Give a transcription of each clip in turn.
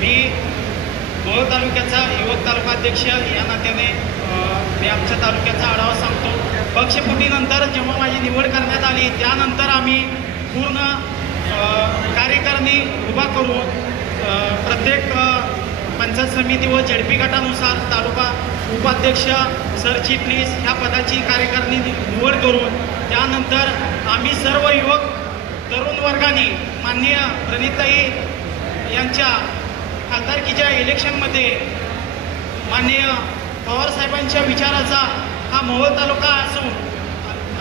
मी गोळ तालुक्याचा युवक तालुका अध्यक्ष या नात्याने मी आमच्या तालुक्याचा आढावा सांगतो. पक्षफुटीनंतर जेव्हा माझी निवड करण्यात आली त्यानंतर आम्ही पूर्ण कार्यकारणी कार्यकारिणी उभा करून प्रत्येक पंचायत समिती व झडपी गटानुसार तालुका उपाध्यक्ष सरचिटणीस ह्या पदाची कार्यकारिणी निवड करून त्यानंतर आम्ही सर्व युवक तरुण वर्गाने माननीय प्रणिताई यांच्या खासदारकीच्या इलेक्शनमध्ये माननीय पवारसाहेबांच्या विचाराचा हा मोहोळ तालुका असून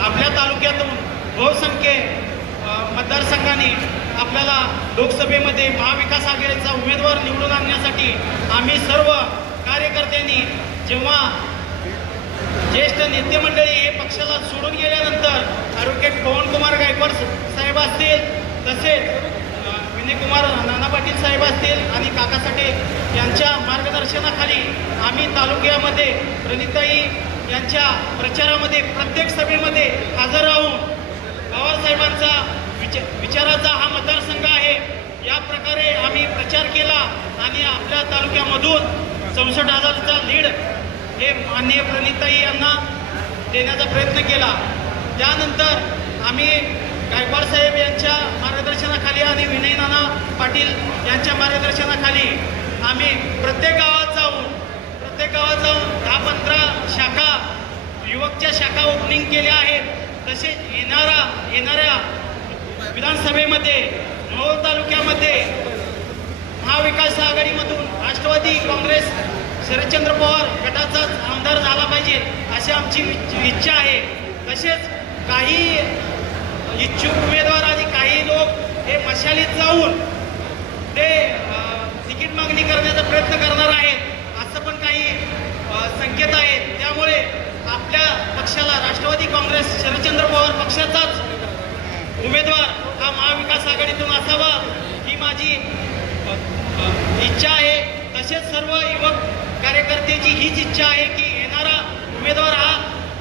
आपल्या तालुक्यातून बहुसंख्य मतदारसंघाने आपल्याला लोकसभेमध्ये महाविकास आघाडीचा उमेदवार निवडून आणण्यासाठी आम्ही सर्व कार्यकर्त्यांनी जेव्हा ज्येष्ठ नेते मंडळी हे पक्षाला सोडून गेल्यानंतर ॲडव्होकेट पवनकुमार गायकवाड साहेब असतील तसेच कुमार विनयकुमार नाना पाटील साहेब असतील आणि काकासाठे यांच्या मार्गदर्शनाखाली आम्ही तालुक्यामध्ये प्रणिताई यांच्या प्रचारामध्ये प्रत्येक सभेमध्ये हजर राहून पवारसाहेबांचा विच विचाराचा हा मतदारसंघ आहे. या प्रकारे आम्ही प्रचार केला आणि आपल्या तालुक्यामधून चौसष्ट हजारचा लीड हे माननीय प्रणिताई यांना देण्याचा प्रयत्न केला. त्यानंतर आम्ही गायकवाड साहेब यांच्या मार्गदर्शनाखाली आणि विनय पाटील यांच्या मार्गदर्शनाखाली आम्ही प्रत्येक गावात जाऊन प्रत्येक गावात जाऊन दहा पंधरा शाखा युवकच्या शाखा ओपनिंग केल्या आहेत. तसेच येणारा येणाऱ्या विधानसभेमध्ये मोहोळ तालुक्यामध्ये महाविकास आघाडीमधून राष्ट्रवादी काँग्रेस शरदचंद्र पवार गटाचाच आमदार झाला पाहिजे अशी आमची इच्छा आहे. तसेच काही इच्छुक उमेदवार आणि काही लोक हे मशालीत जाऊन प्रयत्न करणार आहेत. असं पण काही संकेत आहेत. त्यामुळे आपल्या पक्षाला राष्ट्रवादी काँग्रेस शरदचंद्र पवार पक्षाचाच उमेदवार हा महाविकास आघाडीतून असावा ही माझी इच्छा आहे. तसेच सर्व युवक कार्यकर्त्याची हीच इच्छा आहे की येणारा उमेदवार हा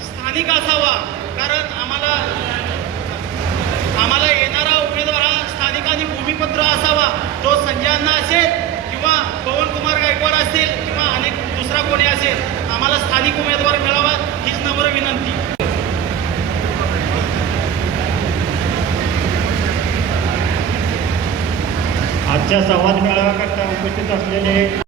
स्थानिक असावा. कारण आम्हाला आम्हाला येणारा उमेदवार हा स्थानिक आणि भूमिपत्र असावा. तो संजयांना असेल किंवा पवनकुमार गायकवाड असेल किंवा अनेक दुसरा कोणी असेल आम्हाला स्थानिक उमेदवार मिळावा हीच नम्र विनंती आजच्या संवाद मेळाव्याकरता उपस्थित असलेले